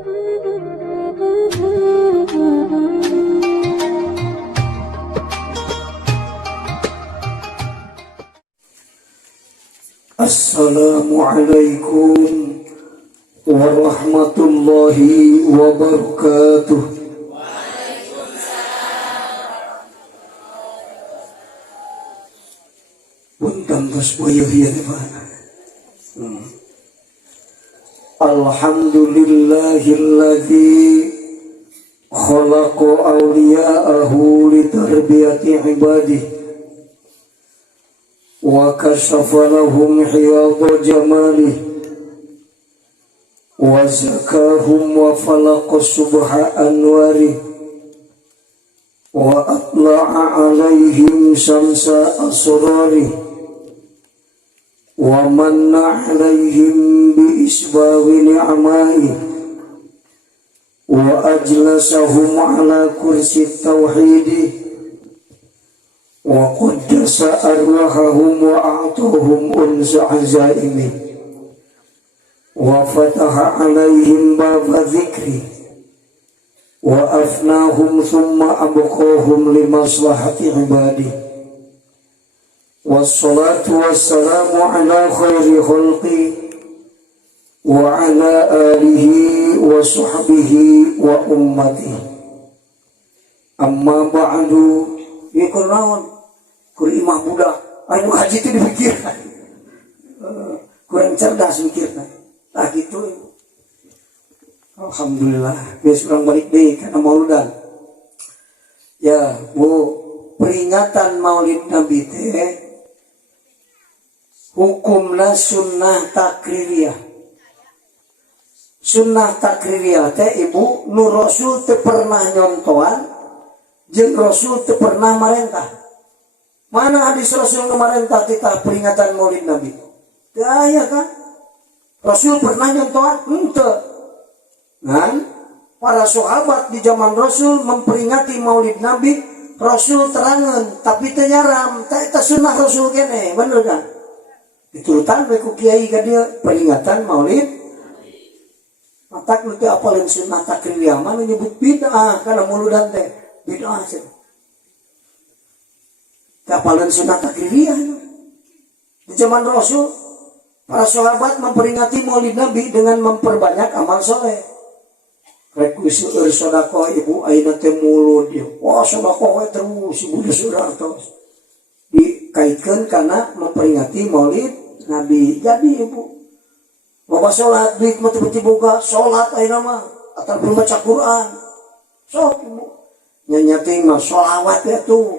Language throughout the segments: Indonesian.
Assalamualaikum warahmatullahi wabarakatuh. Punten tos boyo ieu teh Pak. Alhamdulillahilladzi khalaqa awliya'ahu litarbiyati ibadihi wa kashafa lahum hiyadha jamalih wa zakahum wa falaqa subha anwarih wa atla'a alaihim syamsa asrarih wa manna alaihim bi isbawi ni'amaihi wa ajlasahum ala kursi tauhidih wa qaddasa arwahahum wa a'tahum unsa azaimi wa fataha alaihim baba dzikri wa afnahum thumma abqahum li maslahati ibadi wassalatu wassalamu ala khairi khalqi wa ala alihi wa sahbihi wa ummati amma ba'du. Ieu naon? Kur imah budak anu haji teh dipikirkan. Kurang cerdas mikirna. Tah kitu. Alhamdulillah, geus urang balik deui kana mauludan. Ya, Bu, peringatan Maulid Nabi teh hukumna sunnah takririyah. Sunnah takririyah teh Ibu nu Rasul teu pernah nyontoan jeung Rasul teu pernah marentah. Mana hadis Rasul nu marentah kita peringatan Maulid Nabi? Teu aya kan? Rasul pernah nyontohan? Henteu. Ngan para sahabat di zaman Rasul memperingati Maulid Nabi, Rasul terangeun tapi teu nyaram, tah eta sunnah Rasul keneh, bener kan? Diturutan we ku kiai ka dieu peringatan Maulid. Matak nu teu apalin sunnah takririyah mah nyebut bid'ah kana mauludan teh. Bid'ah sih. Kapalan sunnah takririyah. Di zaman Rasul, para sahabat memperingati Maulid Nabi dengan memperbanyak amal soleh. Rek seueur sedekah Ibu ayeuna teh mulud ieu. Wah, sedekah we terus Ibu surah terus. Dikaitkeun kana memperingati Maulid Nabi. Jadi Ibu, loba salat duit mah teu beuti boga, salat ayeuna mah ataupun baca Quran. Sok Ibu. Nyanyating mah sholawat ya tuh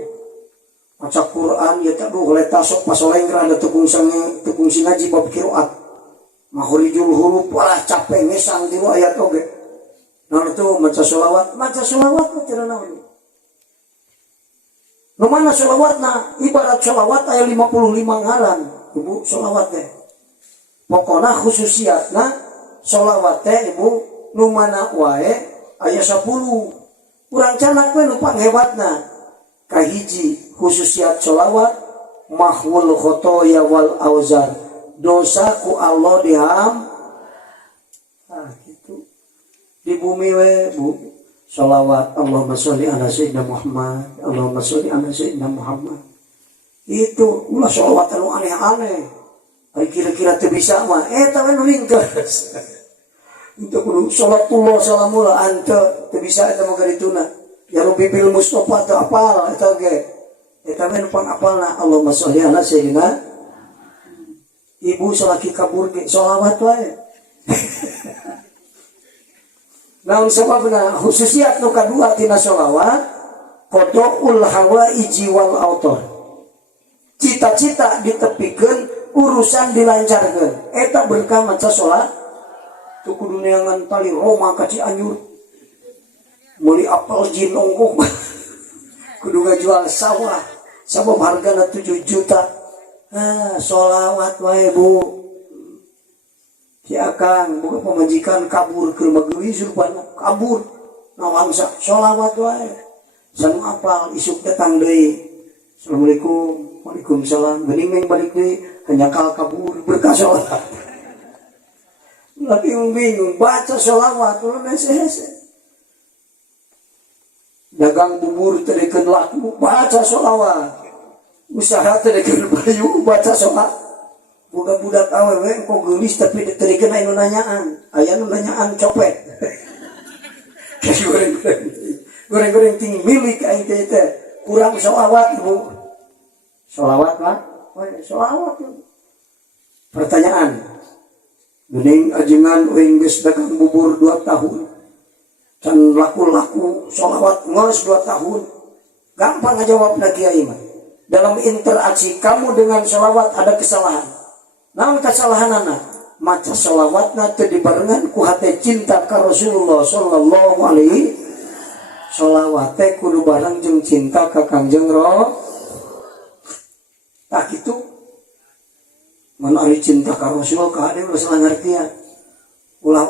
maca Quran ya tak duh leta sok pasoleng rada tekung si ngaji bab qiraat mahurijul huruf walah capek ngesang di ayat oge nah itu maca sholawat mah teu naon nu mana sholawatna ibarat sholawat aya 55 ngaran Ibu sholawat teh pokona khususiatna sholawat teh Ibu nu mana wae aya 10. Urang canak we nu panghebatna kahiji khususiat sholawat mahwul khotoya wal auzar dosa ku Allah diham gitu di bumi we Bu sholawat Allahumma sholli ala sayyidina Muhammad Allahumma sholli ala sayyidina Muhammad itu ulah sholawat anu aneh-aneh ari kira-kira teu bisa mah eta we nu ringkes. Untuk kudu salatullah salamullah anta teu bisa eta mah garituna ya Rabbi bil Mustafa teu apal eta ge eta mah nu apalna Allahumma sholli ala sayyidina Ibu salaki kabur ge sholawat wae. Naon sababna khususiat nu kadua tina sholawat qadaul hawaiji wal autor. Cita-cita ditepikeun urusan dilancarkeun eta berkah maca salat tu kudu neangan tali Roma ka Cianjur meuli apel jin ongkong kudu ngajual sawah sabab hargana 7 juta sholawat wae Bu si akang boga pamajikan kabur keur magelis rupana kabur nawangsa sholawat wae sanu apal isuk datang deui assalamualaikum waalaikumsalam geuning meng balik deui hanya kal kabur berkah sholawat. lagi bingung baca sholawat lu hese dagang bubur terdekat laku baca sholawat usaha terdekat bayu baca sholawat budak-budak awewe kok gelis tapi terdekat anu nanyaan aya nu nanyaan copet goreng-goreng tinggi milik aing teh kurang sholawat ibu sholawat lah sholawat pertanyaan gening ajengan uing geus dagang bubur 2 tahun can laku-laku sholawat ngos 2 tahun gampang ngajawab na kiai mah dalam interaksi kamu dengan sholawat ada kesalahan naon kesalahanana maca sholawatna teu dibarengan ku hate cinta ka Rasulullah sallallahu alaihi sholawat teh kudu bareng jeung cinta ka Kangjeng Rasul tak kitu mana ari cinta ka Rasul ka ade geus ngartian ulah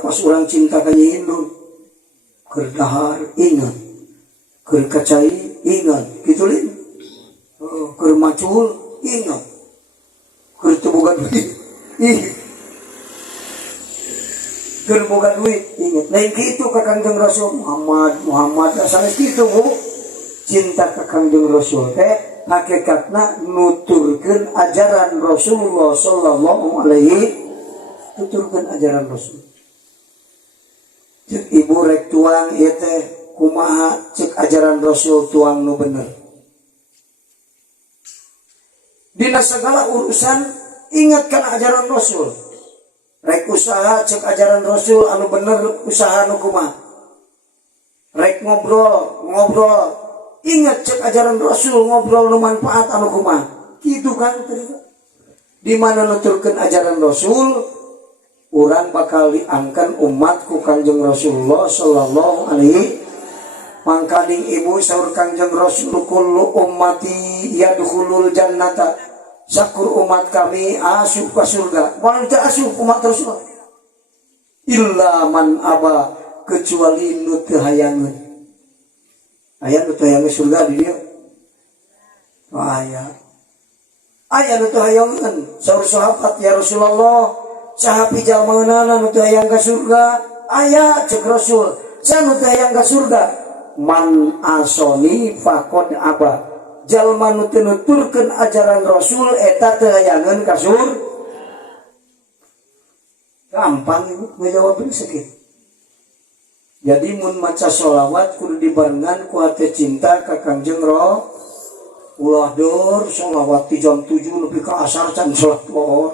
pas urang cinta ka Nyi Hindun keur dahar ingat keur kacai ingat kitu lin keur macul ingat keur teu boga duit keur boga duit ingat lain kitu ka Kangjeng Rasul Muhammad sanes kitu cinta ka Kangjeng Rasul teh hakikatna nuturkeun ajaran Rasulullah sallallahu alaihi tuturkeun ajaran Rasul. Cek ibu rek tuang ieu teh kumaha cek ajaran Rasul tuang nu bener. Dina segala urusan ingatkan ajaran Rasul. Rek usaha cek ajaran Rasul anu bener usaha nu kumaha. Rek ngobrol ingat cek ajaran Rasul ngobrol nu manfaat anu kumaha kitu kan di mana nuturkeun ajaran Rasul urang bakal diangkan umat ku Kangjeng Rasulullah sallallahu alaihi mangkaning ibu saur Kangjeng Rasul kullu ummati yadkhulul jannata sakur umat kami asup ka surga moal teu asup umat Rasul illa man aba kecuali nu teu hayangeun ayat nu hayang surga di dia ayat nu hayangeun saur sahabat ya Rasulullah sahabi jalmaana nu hayang ka surga ayat cek Rasul sa nu hayang ka surga man asoni faqad aba jalma nu teu nuturkeun ajaran Rasul eta teu hayangeun ka surga gampang ibu ngejawab sakit. Jadi mun maca sholawat kudu dibarengan ku hate cinta ka Kangjeng Rasul. Ulah deur sholawat di jam 7 nepi ka asar can salat lohor.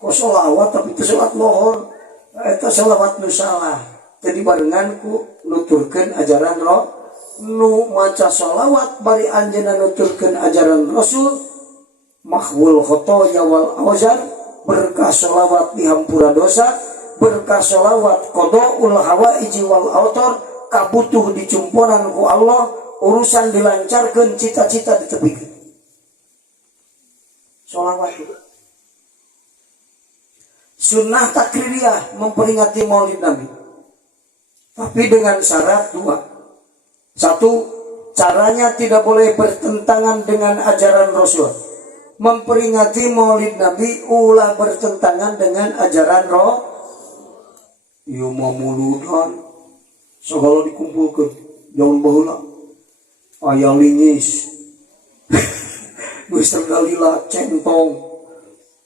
Kok sholawat tapi teu salat lohor. Eta sholawat nu salah. Teu dibarengan ku nuturkeun ajaran Rasul. Nu maca sholawat bari anjeunna nuturkeun ajaran Rasul mahwul khotoya wal awzar berkah sholawat dihampura dosa. Berkah sholawat qadaul hawaiji wal autor kabutuh dicumponan ku Allah urusan dilancarkeun cita-cita ditepikeun sholawat sunnah takririyah memperingati maulid Nabi tapi dengan syarat 2 1 caranya tidak boleh bertentangan dengan ajaran Rasul memperingati maulid Nabi ulah bertentangan dengan ajaran Rasul ieu mah muludan segala dikumpulkeun jangan baheula aya lingis geus tergalila centong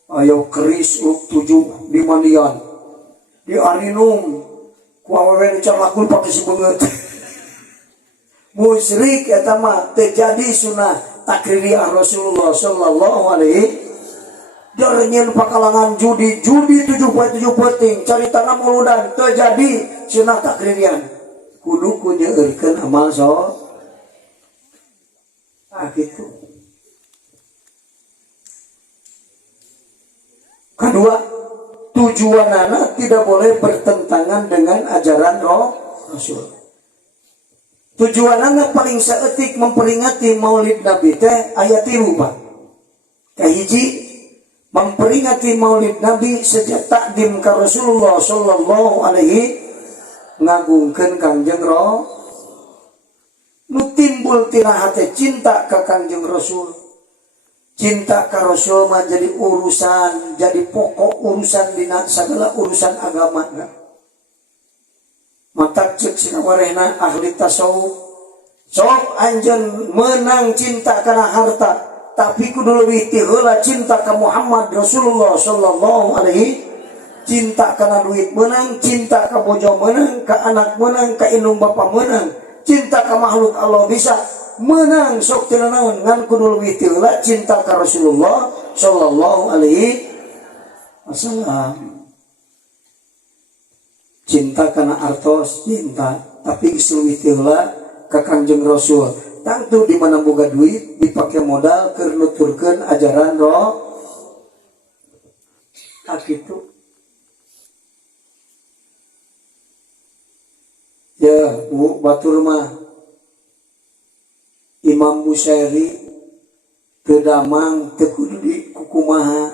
aya keris luk 7 di mandian di arinum ku awewe nu can lakun pake si beungeut musyrik eta mah teu jadi sunah takririyah Rasulullah sallallahu alaihi Jarnyen pakalangan judi 7 penting cari tanah muludan terjadi sunah takririan kudu kunyeurkeun amal so gitu. Kedua, tujuanana tidak boleh bertentangan dengan ajaran Rasul. Tujuanana paling saeutik memperingati Maulid Nabi teh aya 3 Pak. Kahiji memperingati Maulid Nabi sejak takdim ka Rasulullah sallallahu alaihi ngagungkeun Kangjeng Rasul nu timbul tina hate cinta ka Kangjeng Rasul cinta ka Rasul mah jadi urusan, jadi pokok urusan dina segala urusan agama. Mata cek sinawarehna ahli tasawuf, sok anjeun menang cinta kana harta, tapi kudu leuwih ti heula cinta ka Muhammad Rasulullah sallallahu alaihi. Cinta kana duit menang, cinta ka bojo menang, ka anak menang, ka indung bapa menang, cinta ka makhluk Allah bisa menang, sok teu naon ngan kudu leuwih ti heula cinta ka Rasulullah sallallahu alaihi wasallam. Cinta karena artos cinta, tapi geus ti heula ka Kangjeng Rasul. Tangtu di mana boga duit dipake modal keur nuturkeun ajaran roh. Akitu. Ya, Bu batur mah Imam Bushairi teu damang teu kudu di kukumaha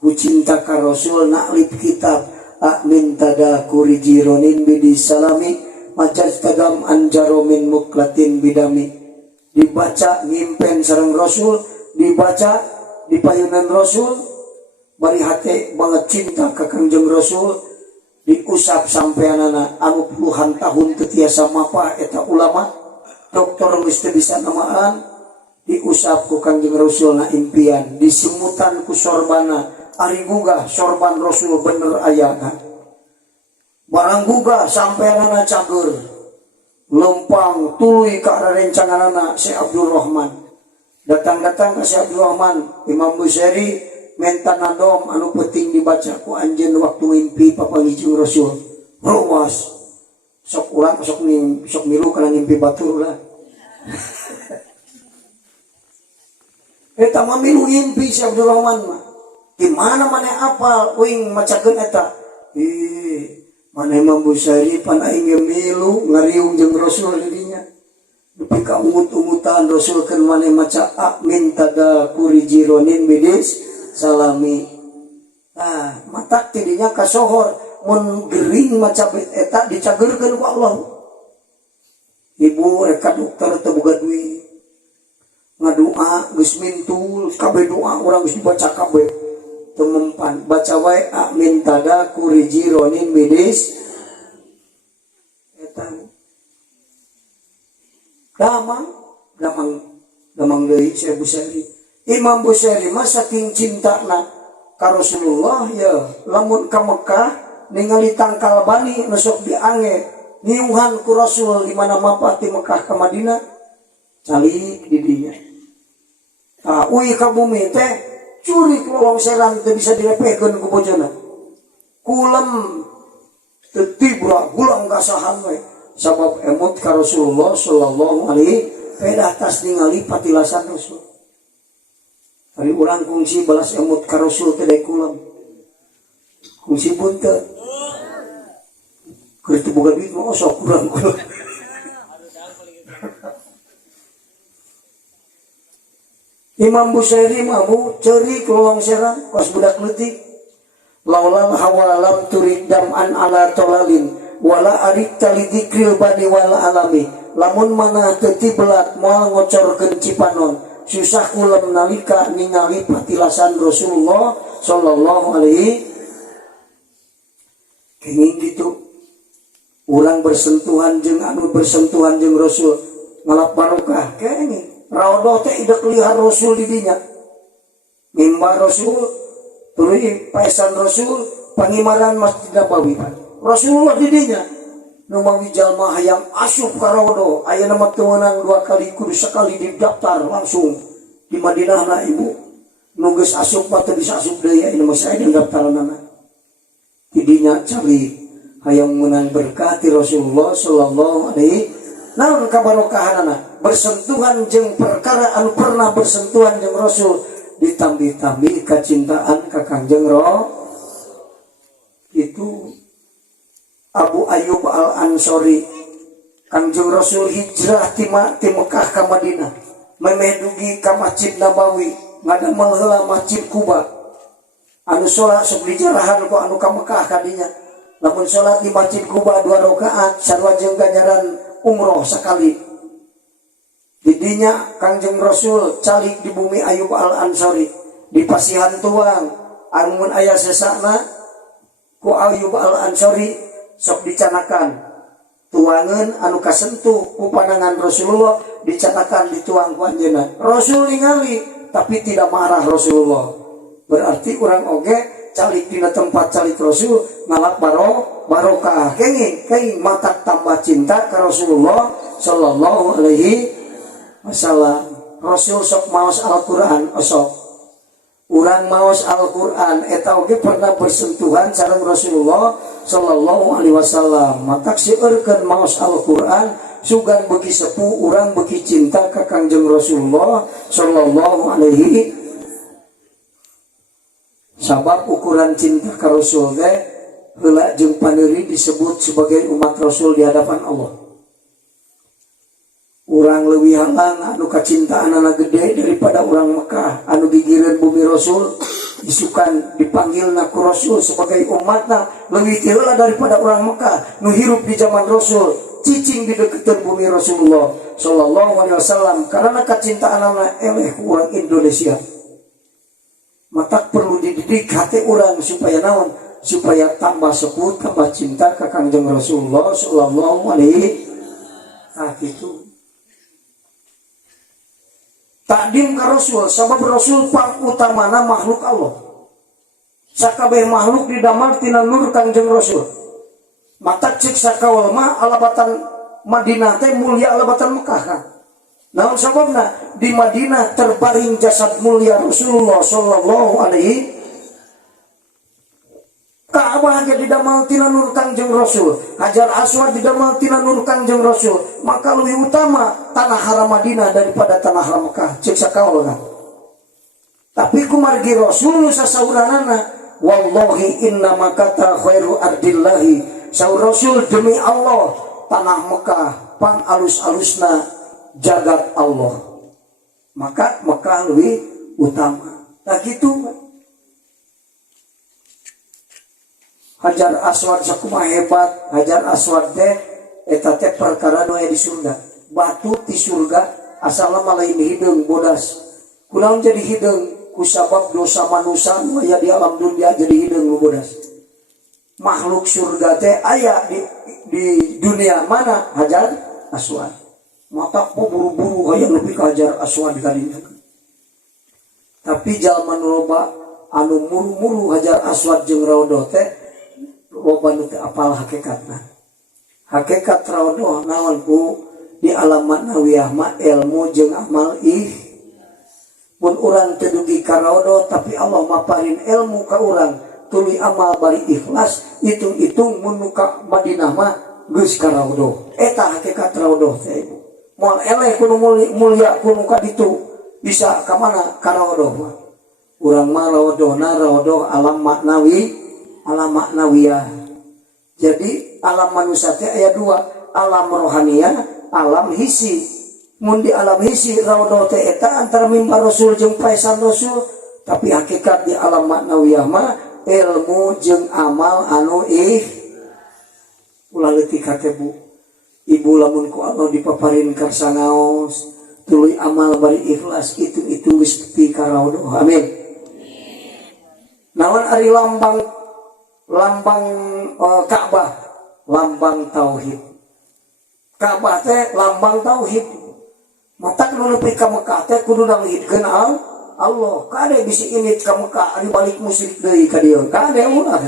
ku cinta ka Rasul naklip kitab Amin tada kuri jironin bidi salami maca tagam anjaromin muklatin bidami. Dibaca ngimpen sareng Rasul, dibaca di payunan Rasul, bari hate banget cinta ka Kangjeng Rasul, diusap sampeanana anu puluhan tahun teu tiasa mapah eta ulama, dokter geus teu bisa namaan, diusap ku Kangjeng Rasul na impian, disemutan ku sorbana. Ari gugah sorban Rasul bener ayana. Barang gugah sampeanana cager. Lempang tuluy ka rencanganana si Abdul Rahman. Datang-datang ka si Abdul Rahman, Imam Bushairi menta nadom anu penting dibaca ku anjeun waktu ngimpi papangijing Rasul. Ruas. Sok ulang sok milu kana ngimpi batur lah. Eta mah milu ngimpi si Abdul Rahman mah. Di mana mana apal uing macakeun eta. Mana Imam Bushairi pan aing milu ngariung jeung Rasul didinya. Dupi ka ungut-ungutan Rasul keun mana maca amin tada kuri jironin bidis salami. Mata tidinya kasohor mun gering maca eta dicageurkeun ku Allah. Ibu reka dokter teu boga duit. Ngadua geus mintul kabeh doa urang geus dibaca kabeh. Tumempan baca wae amin tada kuri jironin bidis etan damang deui Syekh Bushairi. Imam Bushairi mah saking cintana ka Rasulullah ya lamun ka Mekah ningali tangkal bani nu sok diange niuhan ku Rasul di mana mapah ti Mekah ka Madinah calik di dinya. Uwi ka bumi teh curi kelowong serang teu bisa direpehkeun ku bojona. Kulem teu tibra gulang kasahan we sabab emot ka Rasulullah sallallahu alaihi pedah tas ningali patilasan Rasul. Ari urang kungsi balas emot ka Rasul teh kulem. Kungsi pun teu. Keur teu boga duit mah sok kurang kulem. Imam Bushairi mabu ceri kelowong serang pas budak leutik laulan hawalam turid dam'an ala tolalin wala arik tali dikril bani wala alami lamun mana teu tiblat moal ngocorkeun cipanon susah ulem nalika ningali patilasan Rasulullah sallallahu alaihi kenging gitu urang bersentuhan jeung anu bersentuhan jeung Rasul ngalap barokah kenging raodoh teh idek lihat Rasul di dinya. Mimbar Rasul, tuluy paesan Rasul, pangimaran Masjid Nabawi. Rasulullah di dinya. Nu mawi jalma hayang asup ka raodoh, aya nama teu meunang 2 kali kudu sekali didaftar langsung di Madinahna ibu. Nu geus asup mah teu bisa asup deui aya mah sae daftaranana. Di dinya cari hayang meunang berkah ti Rasulullah sallallahu alaihi naon kabarokahanana bersentuhan jeung perkara anu pernah bersentuhan jeung Rasul ditambih-tambih kecintaan ka Kangjeng Rasul. Itu Abu Ayyub Al-Ansori Kangjeng Rasul hijrah ti Mekah ka Madinah memeh dugi ka Masjid Nabawi ngadamel heula Masjid Kuba anu salat sok dijarahan ku anu ka Mekah kadinya lamun salat di Masjid Kuba 2 rakaat sarua jeung ganjaran umroh sekali. Didinya Kangjeng Rasul calik di bumi Ayub Al-Ansori di pasihan tuang amun aya sesakna ku Ayub Al-Ansori sok dicanakan tuangan anu kasentuh ku pandangan Rasulullah dicanakan dituang ku anjeunna. Rasul ningali tapi tidak marah Rasulullah. Berarti orang oge calik dina tempat calik Rasul ngalap barokah kenging mata tambah cinta ke Rasulullah sallallahu alaihi wasallam. Rasul sok maos Al-Quran sok urang maos Al-Quran eta oge pernah bersentuhan sareng Rasulullah sallallahu alaihi wasallam. Maka sieurkeun maos Al-Quran sugan beuki sepuh urang beuki cinta ka Kangjeng Rasulullah sallallahu alaihi sabab ukuran cinta ka Rasul teh heula jeung paneuri disebut sebagai umat Rasul di hadapan Allah. Urang leuwih halang anu kacintaanna gede daripada urang Mekah anu gigireun bumi Rasul isukan dipanggilna ku Rasul sebagai umatna leuwih heula daripada urang Mekah nu hirup di zaman Rasul cicing di deketan bumi Rasulullah sallallahu alaihi wasallam karena kacintaanna eleh ku urang Indonesia. Maka perlu dididik hati urang supaya naon supaya tambah sebut tambah cinta ka Kangjeng Rasulullah sallallahu alaihi wasallam. Takdim ka Rasul sabab Rasul pang utamana makhluk Allah. Sakabeh makhluk didamel tina nur Kangjeng Rasul. Mata cek sakawal mah alabatan Madinah teh mulia alabatan Mekah kan. Naon sababna di Madinah terbaring jasad mulia Rasulullah sallallahu alaihi Ka'bah jadi damel tina nur Kangjeng Rasul, Hajar Aswad didamel tina nur Kangjeng Rasul, maka lebih utama tanah haram Madinah daripada tanah haram Mekah. Cek sakaulna. Tapi kumargi Rasul sasauranana, wallahi inna makata khairu ardillahi. Saur Rasul demi Allah, tanah Mekah pang alus-alusna jagat Allah. Maka Mekah lebih utama. Nah gitu. Hajar Aswad sakumaha hebat. Hajar Aswad teh eta teh perkara nu aya di surga. Batu di surga asalna mah lain hideung bodas. Kunaon jadi hideung? Kusabab dosa manusia nu aya di alam dunia jadi hideung nu bodas. Makhluk surga teh aya di dunia mana? Hajar Aswad. Mata buru-buru aya nepi ka Hajar Aswad kadinya. Tapi jalma nu loba anu muru-muru Hajar Aswad jeung Raudhah teh loba nu teu apal hakikatna. Hakikat Raudhah naon ku di alam maknawiyah mah ilmu jeung amal mun urang teu dugi ka Raudhah tapi Allah maparin ilmu ka urang tuluy amal bari ikhlas hitung-hitung mun ka Madinah mah geus ka Raudhah. Eta hakikat Raudhah teh. Moal eleh kudu mulia kudu ka ditu bisa ka mana ka Raudhah mah. Urang mah Raudhah alam maknawiyah. Jadi alam manusia teh aya dua, alam rohaniah, alam hisi. Mun di alam hisi Raudhah teh eta antara mimbar Rasul jeung paesan Rasul, tapi hakikat di alam maknawiyah mah ilmu jeung amal anu ulah leutik hate Bu. Ibu lamun ku Allah dipaparin karsa ngaos, tuluy amal bari ikhlas itu geus tepi ka Raudhah. Amin. Naon ari lambang Ka'bah, lambang tauhid. Ka'bah teh lambang tauhid. Mata nu nepi ka Mekah teh kudu nalihkeun Allah. Kade bisi init ka Mekah ari balik musyrik deui ka dieu. Kade ulah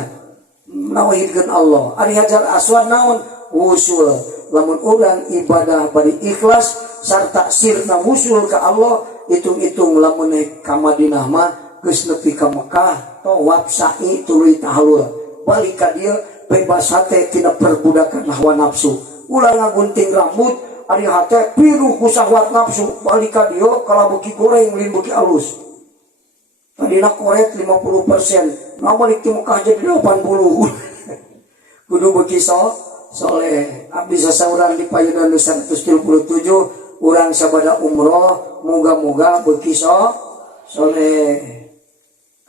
nalihkeun Allah. Ari Hajar Aswad naon? Usul. Lamun urang ibadah bari ikhlas sarta sirna usul ka Allah, hitung-hitung lamun ka Madinah mah geus nepi ka Mekah, tawaf sa'i tuluy tahallul. Balik ka dieu bebas hate tina perbudakan hawa nafsu. Ulah ngagunting rambut ari hate piru ku syahwat nafsu. Balik ka dieu kalabuki goreng lin beuki alus. Tadina koret 50%, nah balik ti Mekah jadi 80. Kudu beuki soleh. Abdi sasauran di payunan 137 urang sabada umroh, moga-moga beuki soleh.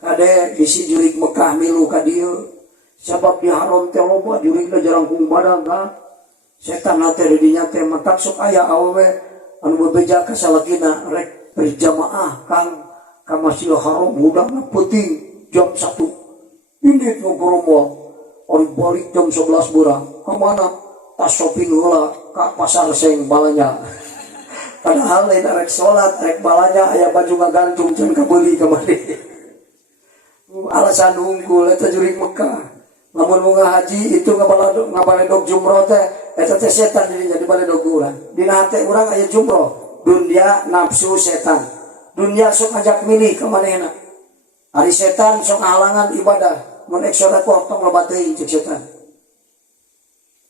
Kade bisi jurig Mekah milu ka dieu. Sebab di haram teh loba jurigna jarang kung badag ka. Setan teh di dinya teh matak sok aya awewe anu bebeja ka salakina rek berjamaah kang ka Masjidil Haram budakna penting jam 1 ini ngobrol ori balik jam 11 burang ka mana tas shopping heula ka pasar seng balanya padahal lain rek salat rek balanya aya baju ngagantung can kabeuli kamari alasan unggul eta jurig Mekah lamun mau ngahaji itu ngabaledog jumroh teh eta teh setan jadi baledog urang dina hate urang aya jumroh dunia nafsu setan dunia sok ngajak milih ke manehna ari setan sok halangan ibadah mun ek sedekah tong loba teuing cek setan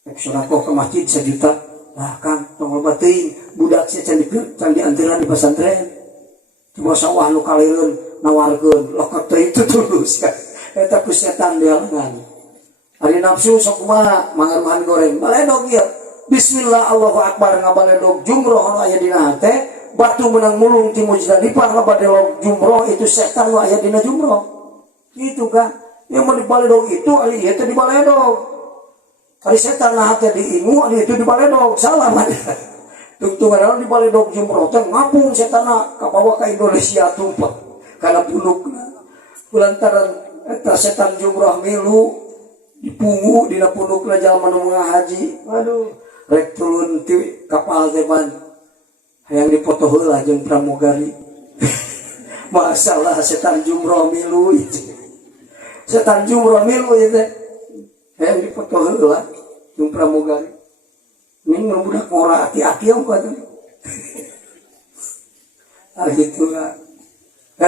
ek sedekah ke masjid 1 juta lah kan tong loba teuing budak sia can diantiran di pesantren coba sawah nu kalireun nawarkeun lokot teh itu tulus kan eta ku setan dihalangan ari nafsu sok kumaha mangaruhan goreng baledog ieu bismillah Allahu akbar ngabaledog jumroh anu aya dina hate batu menang mulung ti Muzdalifah ngabaledog jumroh itu setan nu aya dina jumroh gitu kan yang mau dibaledog itu ari ieu teh dibaledog ari setan na hate diingu ari itu dibaledog salah mah tungtungan dibaledog jumroh teh ngapung setanna ka bawa ka Indonesia tumpah kana punukna kulantaran eta setan jumroh milu dipungu dina punukna jalma nu ngahaji aduh rek turun ti kapal teh man hayang dipoto heula jeung pramugari masalah setan jumroh milu itu setan jumroh milu itu hayang dipoto heula jeung pramugari ning budak ngora hati-hati am ka tuh gitu lah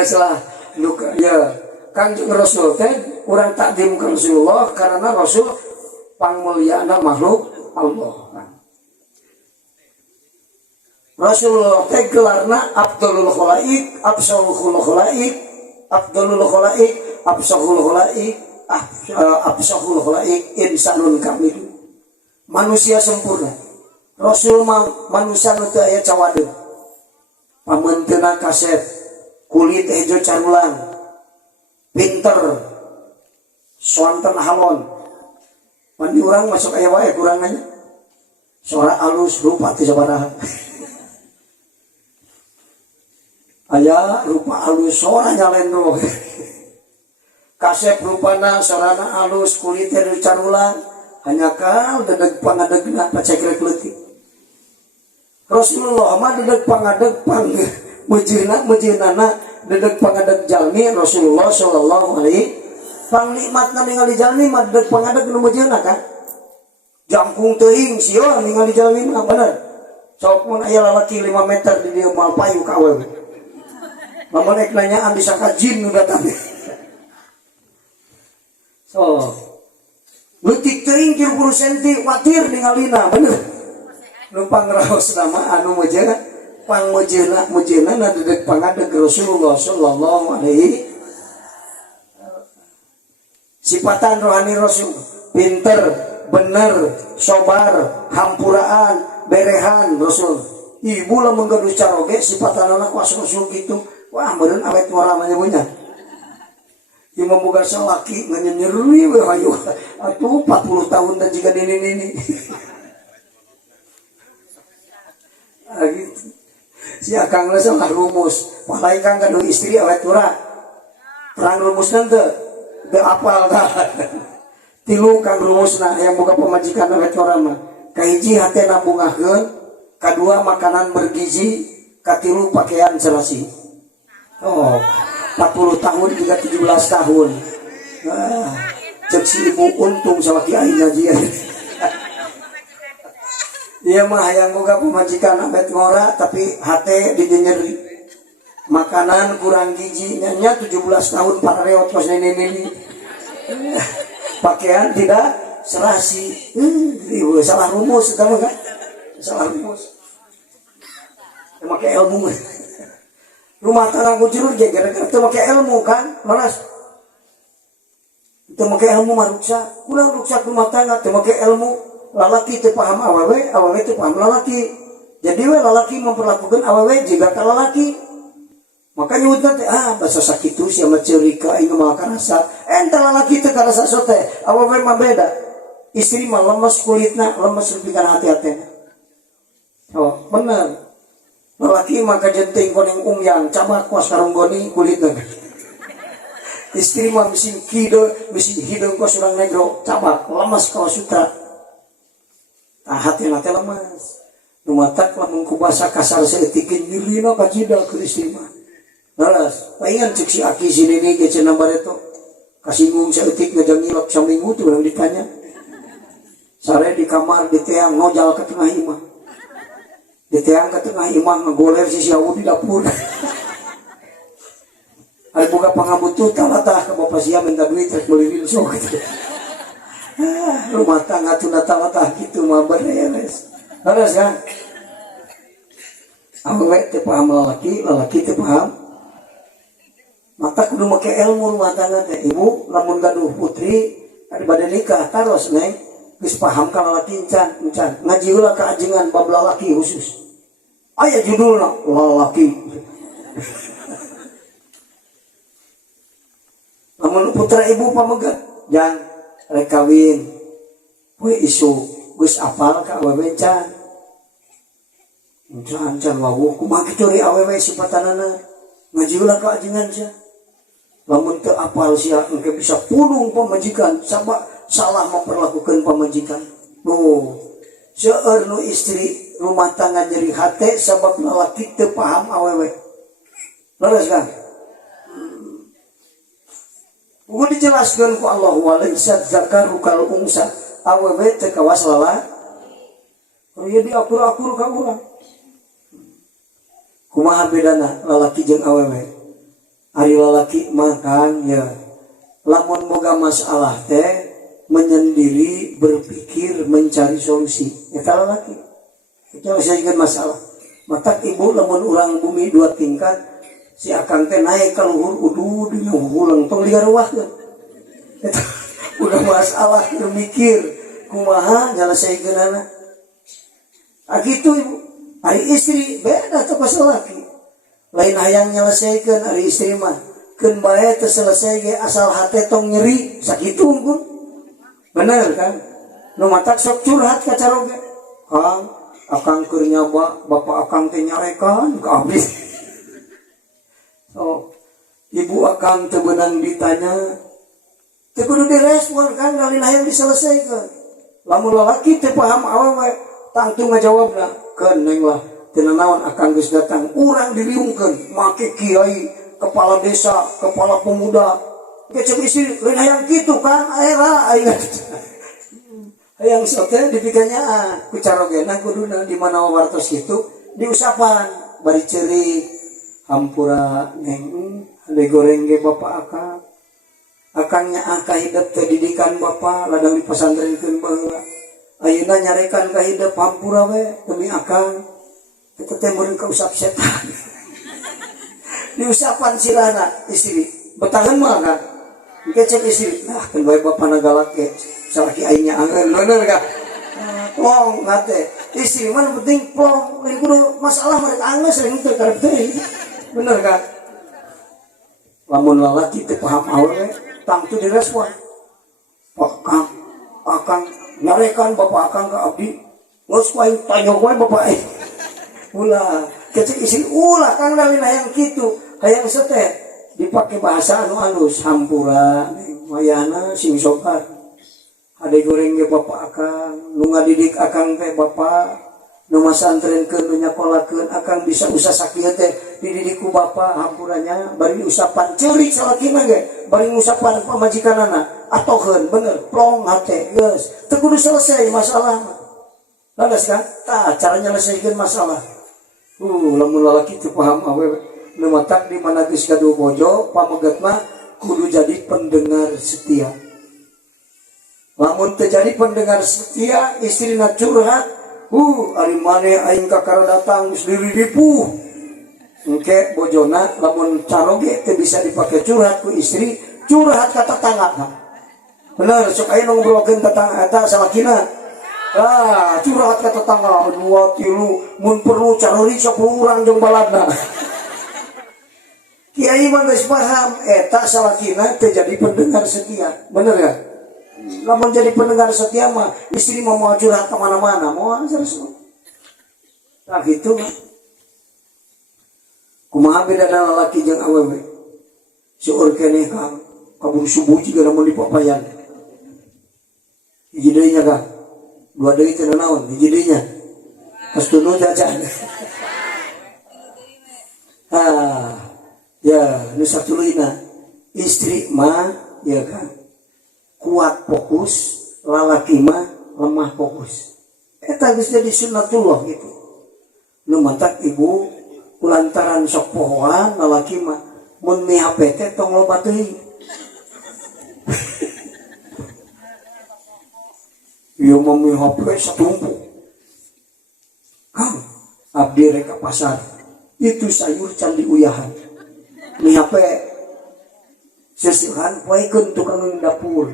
salah luka ya Kanjeng Rasul teh urang takdim ka Rasulullah karena Rasul pangmulyana makhluk Allah. Rasulullah teh gelarna Abdulul Khalaik, Absalul Khalaik, Abdulul Khalaik, Absalul Khalaik, Absalul Khalaik, insanun kamil. Manusia sempurna. Rasul manusia nu teu aya cawadeung. Pamenteuna kasep, kulit hejo carulang. Pinter sonten halon mandi orang masuk aya wae kurang nanya suara alus rupa teh sabaraha aya rupa alus suara nyalendro kasep rupana sorana alus kulit teh carulang hanya kal dedeg pangadegna pacekrek leutik Rasulullah mah dedeg pangadeg pang mujirna dedeg pangadeg jalmi Rasulullah sallallahu alaihi pangnikmatna ningali jalmi mah dedeg pangadeg nu mujirna kan jangkung teuing sieun ningali jalmi mah bener sok mun aya lalaki 5 meter di dieu moal payu ka awewe lamun ek nanyaan disangka jin nu datang so leutik teuing 30 cm watir ningalina bener numpang raos nama anu mujirna pang mujena na dedeg pangadeg Rasulullah sallallahu alaihi sifatan rohani Rasul pinter bener sobar hampuraan berehan Rasul ibu lamun gaduh caroge sifatan anak was Rasul gitu wah meureun awet waramanya punya ieu memboga salaki nganyenyeri we hayu atuh 40 tahun dan jika nini gitu si akang salah rumus palai kang gaduh istri awet tura terang rumusna teu apal ka tilu kang rumusna yang boga pamajikan awet tura mah kahiji hatena bungaheun kadua makanan bergizi katilu pakaian serasi 40 tahun juga 17 tahun cek si ibu untung salaki aina dia dia mah hayang boga pemajikan abet ngora tapi hate dinyeri makanan kurang gizi nya 17 tahun pareot kos nini pakaian tidak serasi salah rumus eta mah kan salah rumus make ilmu rumah tangga kujur ge gara-gara teu make ilmu kan malas teu make ilmu mah ruksa kurang ruksa rumah tangga teu make ilmu lalaki teu paham awewe teu paham lalaki jadi we lalaki memperlakukan awewe jika ka lalaki makanya nyebutna teh basa sakitu sia mah ceurika aing mah karasa enta lalaki teu karasa sote awewe mah beda istri mah lemes kulitna lemes pikan hati-hatina bener laki maka jenting koneng umyang cabak kuas karung goni kulit nang. Istri mah mesin hidung kuas urang negro cabak lemas kawas sutra. Hati nate lemas. Numatak lamun ku basa kasar saeutik nyilina ka cida ke istri mah. Laras, paingan cek si aki si nini ge cenah bareto. Kasinggung saeutik ngajang ngilok saminggu tuh urang ditanya. Sare di kamar diteang nojal ke tengah imah. Diteang ke tengah imah ngegoler si siawu di dapur. Ada buka pangambut tuh talatah ke bapak siap minta duit terus beli rinso gitu. Rumah tangga tuh talatah gitu mah beres. Beres kan? Awewe teu paham lalaki teu paham. Mata kudu make ilmu rumah tangga teh. Ibu lamun gaduh putri ada bade nikah taros neng geus paham ka lalaki encan ngaji heula ka ajengan bab lalaki khusus. Aya judulna lalaki. Lamun putra ibu pamegat jang rek kawin. We isu geus apal ka awewe can. Can wawu kumaha kitu ri awewe sipatanana ngaji heula ka ajengan sia. Lamun teu apal sia engke bisa pulung pamajikan sabab salah memperlakukan pamajikan. Seueur nu istri rumah tangga nyeri hate sabab lalaki teu paham awewe. Leres kan? Udah dijelaskan ku Allah walaisat zakaru kal unsa awewe teu kawas lala. Ieu diakur-akur ka urang. Kumaha bedana lalaki jeung awewe? Ari lalaki makan ya lamun boga masalah teh menyendiri berpikir mencari solusi eta lalaki kita selesaikan masalah mata ibu lamun urang bumi 2 tingkat si akang teh naik ka luhur uduh dina hulang tong liar wahkeun eta udah masalah berpikir kumaha nyelesaikeunana kitu ibu ari istri beda teh pas lalaki lain hayang nyelesaikeun ari istri mah keun bae teu selesai ge asal hate tong nyeri sakitu unggul bener kan nu matak sok curhat ka caroge kang akang keur nyoba bapak akang teh nyarekan ka abdi so ibu akang teu beunang ditanya teu kudu direspon kan lain hayang diselesaikeun lamun lalaki teu paham awewe tangtu ngajawabna keun neng lah tina naon akang geus datang urang diliungkeun make kiai kepala desa kepala pemuda kecep istri lain hayang kitu kan era aya hayang sote dipikanya ku carogena kuduna di mana wartos kitu diusapan bari ceurik hampura neng ade goreng ge bapak akangnya ka hidup teh didikan bapak ladang di pesantrenkeun baheula ayeuna nyarekan ka hidup hampura we demi akang kita temurin ke usap setan diusapan sirana istri betahan mah kan kecek istri nah kan bae bapak nagalak ke salaki aingnya angin bener kan plong ngate istri mah penting plong lain kudu masalah mereka angges lain teu karep teuing bener kan lamun lalaki teu paham awewe tangtu direspon akang nyarekan bapak akang ka abdi geus poe tanya wae bapak ulah kecil istri ulah kang lain hayang kitu hayang seteh dipake bahasa anu halus hampura mayana sing sopan ade goreng ge bapak akang nu ngadidik akang teh bapak nu masantrenkeun nu nyakolakeun akang bisa usah sakieu teh dididik ku bapak hampuranya bari usapan ceurik salakina ge bari usapan pamajikanana atoheun bener plong hate geus teu kudu selesai masalah laras kan tah cara nyelesaikeun masalah lamun lalaki teu paham awewe nu matak di mana geus gaduh bojo pamegat mah kudu jadi pendengar setia lamun teu jadi pendengar setia istrina curhat ari mane aing kakara datang geus diripuh engke bojona lamun caroge teu bisa dipake curhat ku istri curhat ka tetangga bener sok aya nu ngobrolkeun tetangga eta salakina curhat ke tetangga 2 3 mun perlu carori 10 urang jeung baladna kiai mah geus paham eta salakina teh jadi pendengar setia bener ya lamun jadi pendengar setia mah istri mau curhat ke mana-mana mau serius nah gitu kumaha bedana lalaki jeung awewe seueur keneh Kang kabur subuh juga namun dipapayan hiji deui nya Kang dua deui teh naon hiji deui nya kastunu jajan ya nu satuluina istri mah ya kan kuat fokus lalaki mah lemah fokus eta geus jadi sunnatullah gitu nu mantak ibu kulantaran sok pohoan lalaki mah mun mihap teh tong loba teuing ieu mah mihap satumpu Kang abdi rek ka pasar itu sayur can diuyahan mihap sesihan poekeun tukang dapur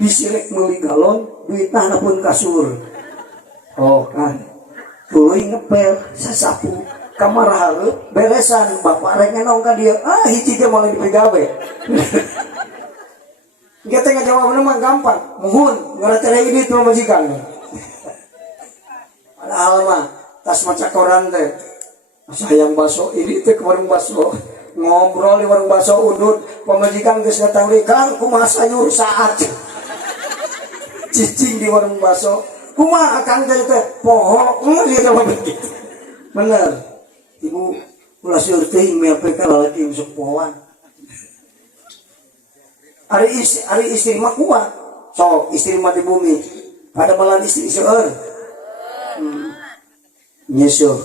disirek meuli galon duitna pun kasur oh kan tuluy ngepel sasapu kamar hareup beresan bapak rek ngenong ka dieu hiji ge moal dipegawe kita ngajawabna mah gampang muhun ngaratele ini tuh majikan padahal mah tas maca koran teh sayang baso ini teh ke warung baso ngobrol di warung baso udut pemajikan geus ngatauri Kang kumaha sayur saat cicing di warung baso kumaha Kang teh poho dia mah begitu bener ibu ulah seueur teuing mepe ka lalaki sok pohoan ari istri mah kuat sok istri mah di bumi pada malan istri seueur nyeseur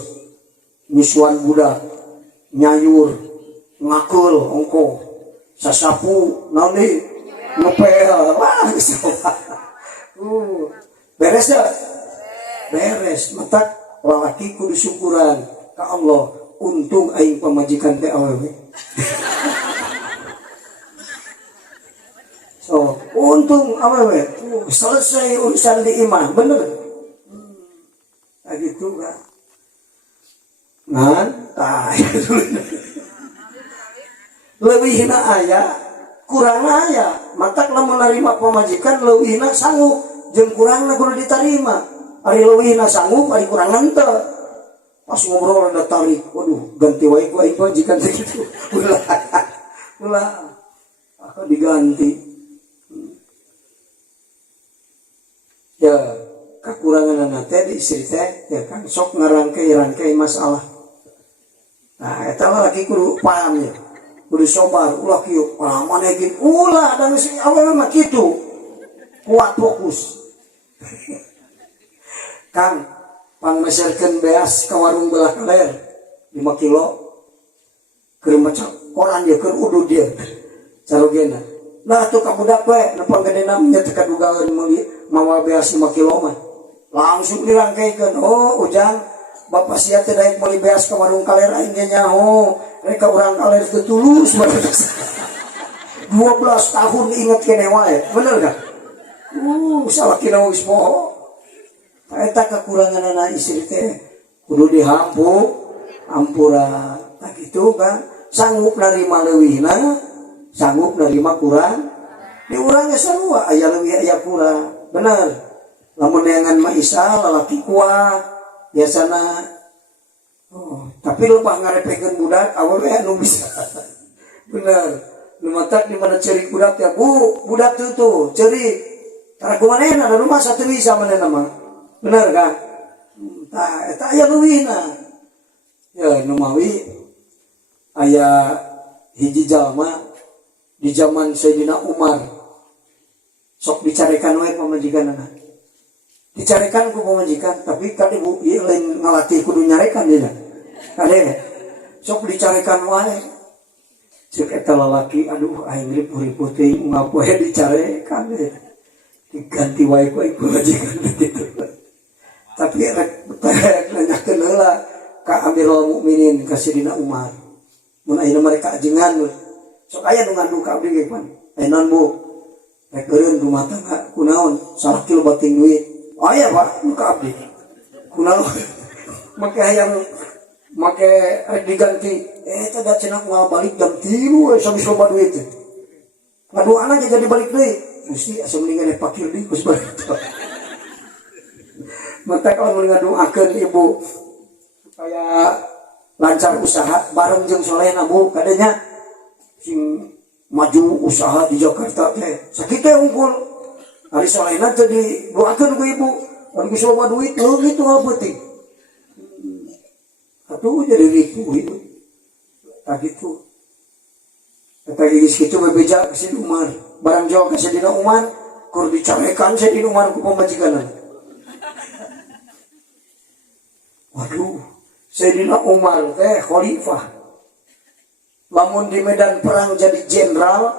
nyusuan budak nyayur ngakul ongko sasapu naon deui ngepel wah beres ya beres matak lalaki kudu syukuran ka Allah untung aing pamajikan teh awewe so untung awewe selesai urusan di iman bener gitu kan tah leuwihna aya kurangna aya matak lamun narima pamajikan leuwihna sanggup jeung kurangna kudu ditarima ari leuwihna sanggup ari kurangna henteu pas ngobrol ada tarik waduh ganti wae ku aing pamajikan teh kitu ulah akan diganti ya kekurangan anak teh di istri teh ya kan sok ngarangkai masalah nah eta lagi kudu paham ya kudu sobar ulah kieu maneh ulah dan si awewe mah kitu kuat fokus Kang pangmeserkeun beas ka warung belah kaler 5 kilo keur maca koran ye keur udud dia carogena nah tuh ka budak we nu panggedena nya teu kadugaeun mawa beas 5 kilo mah langsung dirangkeikeun oh ujang bapak sia teh daek meuli beas ka warung kaler aing ge nyaho rek urang kaler teu tulus 12 tahun inget keneh wae bener kan salakina geus poho eta kekuranganna istri teh kudu ampura tak kitu kan sanggup narima leuwihna sanggup narima kurang di urang ge sarua aya leuwih aya kurang bener lamun neangan mah isa lalaki kuat biasana tapi lupa ngarepekeun budak awewe anu bisa bener nu matak di mana ceurik budak ya bu budak tuh ceurik tara kumanehna da rumah satu bisa manehna mah bener kan tah eta aya leuwihna ya nu mawi aya hiji jalma di zaman Sayyidina Umar sok dicarekan wae pamajikanna dicarekan ku pamajikan tapi kan ibu ieu lain ngalatih kudu nyarekan dia kade sok dicarekan wae ceuk eta lalaki aduh aing ripuh-ripuh teuing ngapoe dicarekan diganti wae ku aing pamajikan gitu tapi rek nanyakeun heula ka Amirul Mukminin ka Sayyidina Umar mun ayeuna mereka ajengan sok aya nu ngandung ka abdi ge pan aya naon bu rek eureun rumah tangga kunaon 1 kilo bating duit aya pak nu ka abdi kunaon make hayang make rek diganti eta da cenah moal balik jam 3 sampai loba duit ngaduana aja jadi balik deui mesti asa mendingan pakir deui geus balik mata kalau ngadu akeun ibu supaya lancar usaha bareng jeung solehna Bu kadenya sing maju usaha di Jakarta teh sakit teh unggul hari solehna teh didoakeun ku ibu anu geus loba duit leungit teh peuting atuh jadi ribu itu tak gitu kata geus kitu bebeja ka si Umar barang jauh ka Sayyidina Umar kur dicarekan Sayyidina Umar ku pamajikanna waduh Sayyidina Umar teh khalifah lamun di medan perang jadi jenderal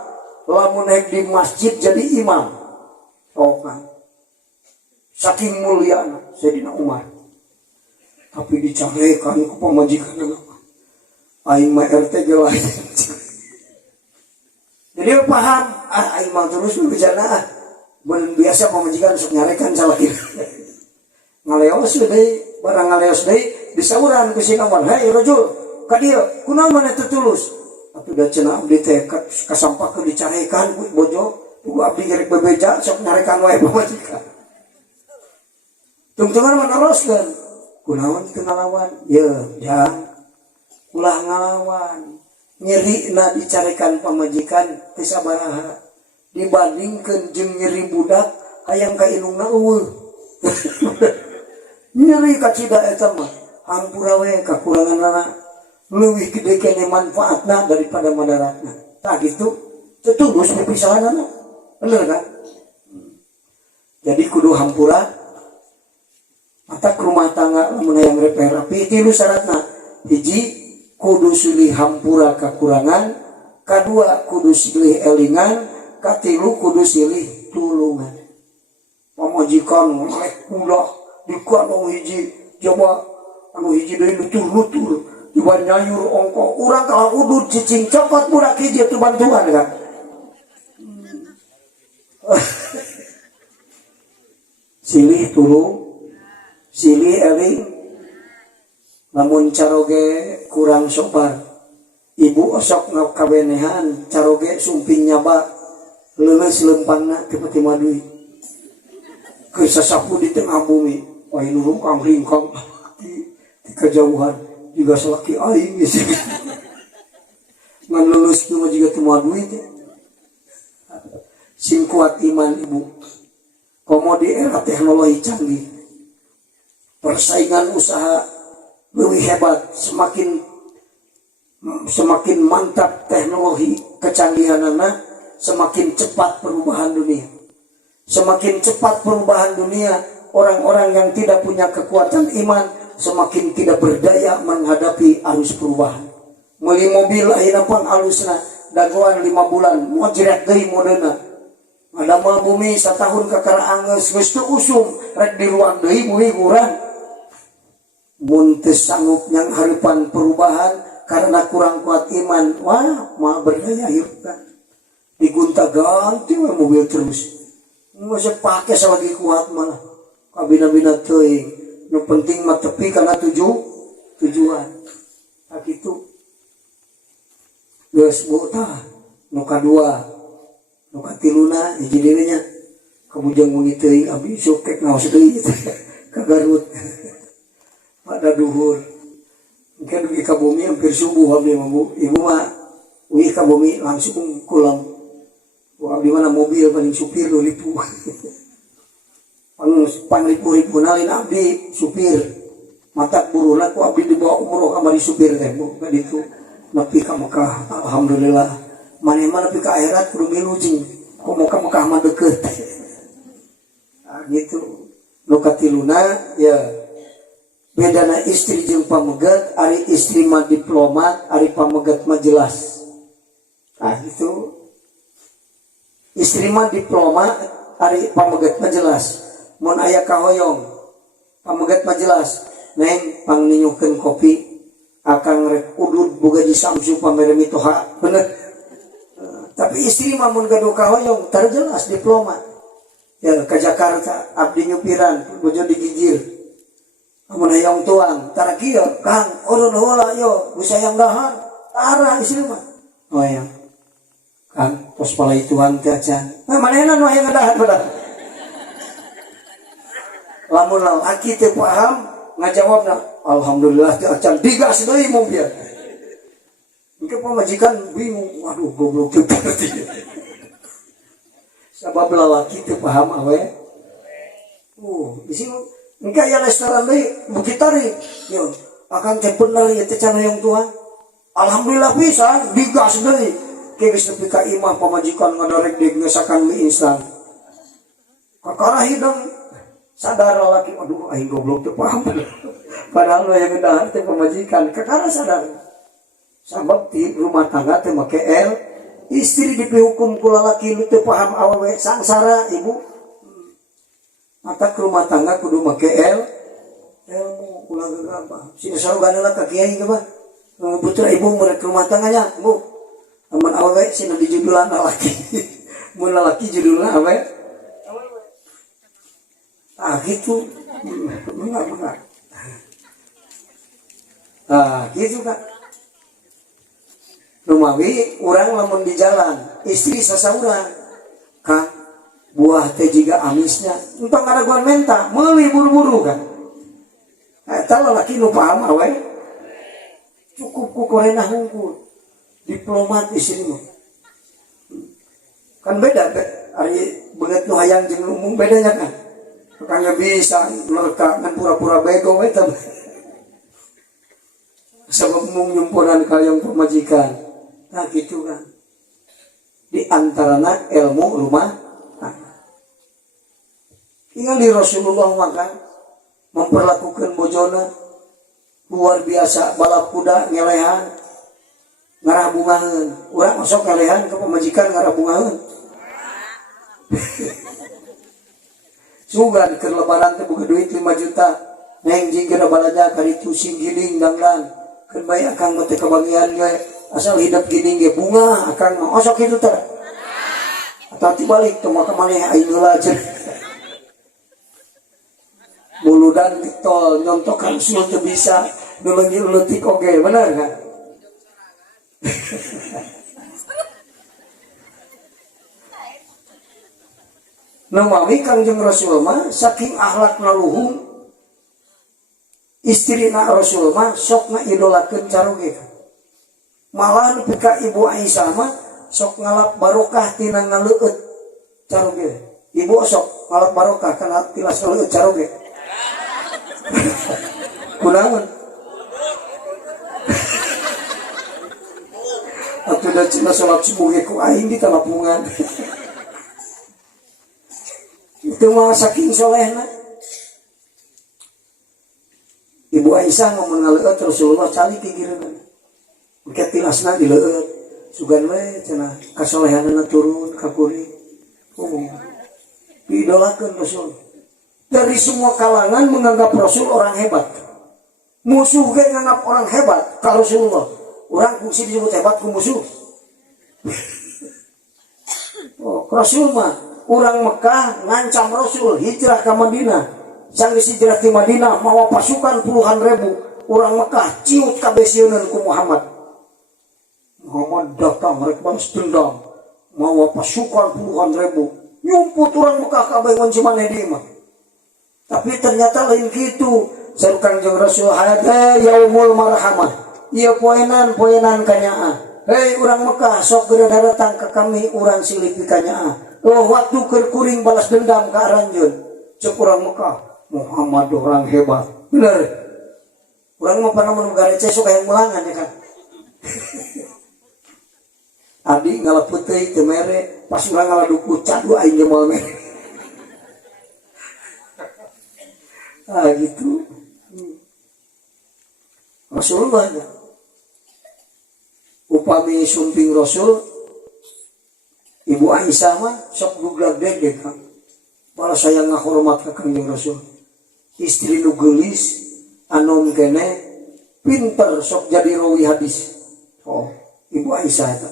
lamun di masjid jadi imam oh kan saking mulia Sayyidina Umar tapi dicarekan ku pamajikanna aing mah RT geus jadi paham aing mah terus berbicara mun biasa pamajikan sok nyarekan salahir ngaleos deui barang ngaleos deui disauran ku si Umar hei rajul ka dieu kunaon maneh teu tulus atuh da cenah abdi teh kasampakeun dicarekan ku bojo ku abdi gerek bebeja sok nyarekan wae pamajikan tungtungan meneruskeun kunaon teu ngalawan yeuh jang ulah ngalawan nyeri na dicarekan pamajikan teu sabaraha dibandingkeun jeung nyeri budak hayang ka indungna eueuh nyeri ka cida eta mah hampura we kakuranganna leuwih gede kene manfaatna daripada madaratna tah gitu teu tulus pipisahanna bener kan jadi kudu hampura mata rumah tangga lamun hayang repair rapi tilu syaratna hiji kudu silih hampura kakurangan kadua kudu silih elingan katilu kudu silih tulungan pamajikan melek ulah dikuat anu hiji coba anu hiji deui lutur-lutur coba nyayur ongko urang kalau udud cicing cokot budak hiji tu bantuan kan silih tulung silih eling namun caroge kurang sobar ibu osok ngakabenehan caroge sumping nyaba leuleus lempangna teu pati madui ke sasapu di tengah bumi wah nurung kang ringkang di kejauhan juga salaki aing geus ngan lulus kieu mah jiga teu moal duit sing kuat iman ibu komo di era teknologi canggih persaingan usaha lebih hebat semakin mantap teknologi kecanggihanana semakin cepat perubahan dunia semakin cepat perubahan dunia orang-orang yang tidak punya kekuatan iman semakin tidak berdaya menghadapi arus perubahan meuli mobil ayeuna pang alusna dagoan 5 bulan moal jerat deui modena ada mah bumi satahun kakara anggeus geus teu usum rek diruang deui bumi urang mun teu sanggup nyang hareupan perubahan karena kurang kuat iman wah mah berdaya hirup kan digunta-ganti we mobil terus masih pake selagi kuat malah kabina-bina teuing nu penting mah tepi kana tujuan tak kitu geus bu tah nu kadua nu katiluna hiji deui nya kabujang wengi teuing abdi sukek ngaos deui ka Garut pada duhur mungkin pergi ke bumi hampir subuh abdi mah bu ibu mah wih ke bumi langsung kulang wah di mana mobil paling supir 2000 panglipu-lipu nalin abdi supir matak buruna ku abdi dibawa umroh kamari supir teh bu kaditu nepi ka Mekah alhamdulillah maneh-maneh nepi ka akhirat kudu milu cing komo ka Mekah mah deukeut nah gitu nu katiluna ya bedana istri jeung pamegat ari istri mah diplomat ari pamegat mah jelas nah gitu istri mah diplomat ari pamegat mah jelas mun aya kahoyong pamegat mah jelas neng pangninyukeun kopi akang rek udud boga di samsu pamere mitoha bener tapi istri mah mun gaduh kahoyong tar jelas diplomat ya ke Jakarta abdi nyupiran bojo digijir amun hayang tuang tara kieu kang urun heula yo geus hayang dahar tara istri mah oh ya kang tos palai tuang teh acan nah manehna nu hayang dahar badak lamun lalaki teu paham ngajawab na alhamdulillah teh acan digas deui mobil. Engke pamajikan bingung, waduh goblok teh berarti. Sabab lalaki teu paham awe. Di sini engke aya restoran deui bukit tarik. Yo, akan teh bener ieu teh can hoyong Tuhan. Alhamdulillah pisan digas deui. Ke geus nepi ka imah pamajikan ngadarek deui ngesakan mie instan. Kakara hidung sadar lalaki, aduh aing goblok teu paham. Padahal nu yang ngedahar teh pamajikan, kakara sadar. Sabab di rumah tangga teh make istri dipihukum ku lalaki nu teu paham awewe sangsara ibu. Mata ke rumah tangga kudu make ilmu ulah gegabah. Sini saruganeula ka kiai ge mah. Putra ibu merek rumah tangganya, Bu. Aman awewe sina dijudulan lalaki. Mun lalaki judulna awewe. Gitu. Enggak. Gitu kan. Rumawi orang lamun di jalan, istri sasaurang kan buah teh jiga amisnya entong ngaraguan menta meuli buru-buru kan. Eta lalaki nu paham awe cukup ku korena hungkul diplomat istri mah kan beda ari beungeut nu hayang jeung nu umum bedanya kan. Kangge bisa nerka ngan pura-pura bego we teh. Sabab mung nyumpunan kayong pamajikan. Nah gitu kan. Di antarana ilmu rumah tangga. Ingat di Rasulullah makan memperlakukan bojona luar biasa, balap kuda ngelehan ngarah bungaheun. Urang masuk ngelehan ke pamajikan ngarah bungaheun. Sugan keur lebaran teh boga duit 5 juta. Neng jingkira balaja karitu sing giling dangdang. Keur bae akang mah teh kabagian we. Asal hidup gini ge bunga akan mau osok itu teh. Atau tibalik teu maka maneh aing heula cenah. Buludan di tol nyontokan sul teu bisa, nu leungit leutik oge, bener kan? Namawi Kangjeng Rasul mah saking akhlakna luhung istrina Rasul mah sok ngaidolakeun caroge. Malah pika Ibu Aisyah mah sok ngalap barokah tina ngaleueut caroge. Ibu sok ngalap barokah kana tilas ngaleueut caroge. Kunaon? Atuh da cina salat subuh ge ku aing di talapungan. Itu mah saking solehna. Ibu Aisyah ngomong ngaleueut Rasulullah cali pikireunna. Mungkin tilasna dileueut sugan we cenah kasolehanna turun ka kuring. Diidolakeun Rasul. Dari semua kalangan menganggap Rasul orang hebat. Musuh ge nganggap orang hebat ka Rasulullah. Orang fungsi disebut hebat ku musuh. Rasul mah orang Mekah ngancam Rasul hijrah ke Madinah. Sanggeus hijrah ke Madinah mawa pasukan puluhan ribu. Orang Mekah ciut kabesieun ku Muhammad. Muhammad datang mereka balas dendam mawa pasukan puluhan ribu nyumput orang Mekah kabeh ngan cimane di imah. Tapi ternyata lain gitu. Saur Kangjeng Rasul hada yaumul marhamah. Ieu poenan kanyaa. Hei urang Mekah sok geura datang ka kami urang silih pikanyaa. Waktu keur kuring balas dendam ka aranjeun. Cek urang Mekah Muhammad orang hebat. Bener. Urang mah pernah menugare cesok hayang mulangan ya kan. Adi ngalaput teh teu mere, pas urang ngaladuku cadu aing ge moal mere. Gitu. Rasulullah ya. Upami sumping Rasul Ibu Aisyah mah sok guglag deg kan. Bala saya ngahormat ka Kangjeng Rasul. Istri nu geulis anu kene pinter sok jadi rawi hadis. Ibu Aisyah eta.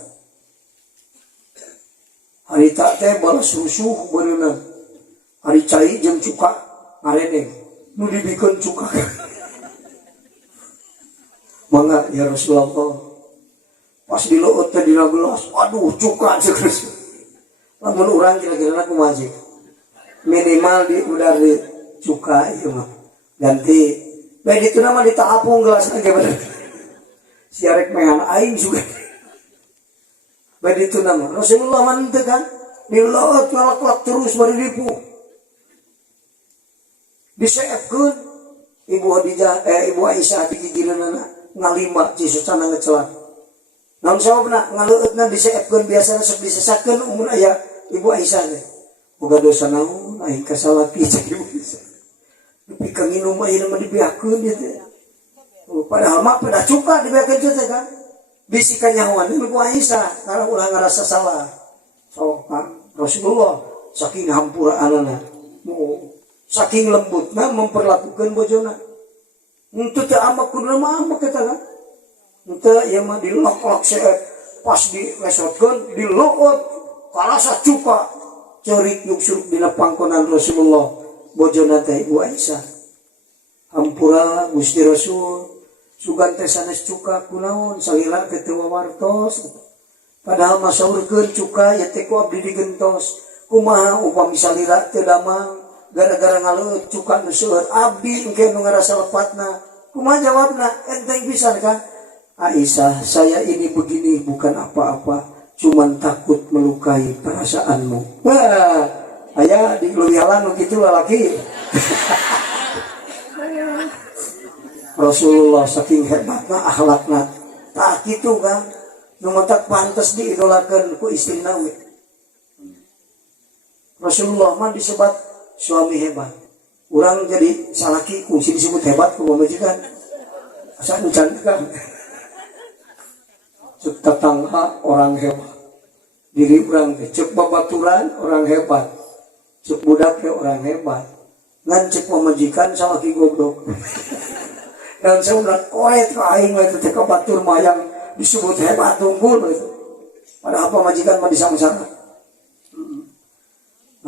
Hari tak teh balas rusuh berenang. Hari cai jeung cuka ngaredeg. Nu dibikeun cuka. Mangga ya Rasulullah. Pas dileueut teh dina gelas, aduh cuka ceuk. Lamun urang kira-kira kumaha sih? Minimal di udar di cuka ieu mah. Ganti bae ditu nama ditaapung gelas ge bener siarek mehan aing juga bae ditu nama Rasulullah mah teu kan dilaot ngalaklak terus bari dipu diseepkeun Ibu Khadijah Ibu Aisyah digigireunana ngalima ci susana ngecelak naon sababna ngaleueutna diseepkeun biasana sok disesakeun umur aya Ibu Aisyah teh boga dosa naon aing kasalaki cek Ibu Aisyah tapi kang minum ayeuna mah dibiakeun ieu teh padahal mah pada cuka dibiakeun teh kan bisikan nyahoan Ibu Aisyah karena ulah ngarasa salah sok Rasulullah saking hampuraanana saking lembutna memperlakukan bojona itu teh amak kudu mah amak eta kan teu ieu mah dilok-lok pas dilesotkeun diloot karasa cuka ceurik yuk-suruk dina pangkonan Rasulullah bojona teh Ibu Aisyah hampura Gusti Rasul sugan teh sanes cuka kunaon salila teh teu wawartos padahal masaurkeun cuka ya teh ku abdi digentos kumaha upami salira teu damang gara-gara ngaleut cuka nu seueur abdi engke nu ngarasa lepatna kumaha jawabna enteng pisan kan Aisyah saya ini begini bukan apa-apa cuman takut melukai perasaanmu wah aya di luyalan kitu lalaki Rasulullah saking hebatna akhlakna tah kitu kan nu matak pantes diidolakeun ku istrina we Rasulullah mah disebut suami hebat. Urang jadi salaki kungsi disebut hebat ku majikan. Asa encan kan. Cek tetangga orang hebat. Diri urang teh cek babaturan orang hebat. Cek budak teh orang hebat. Ngan cek pamajikan salaki goblok. Dan saya udah koret ke aing we teh ka batur mayang disebut hebat unggul itu. Padahal pamajikan mah disang-sang.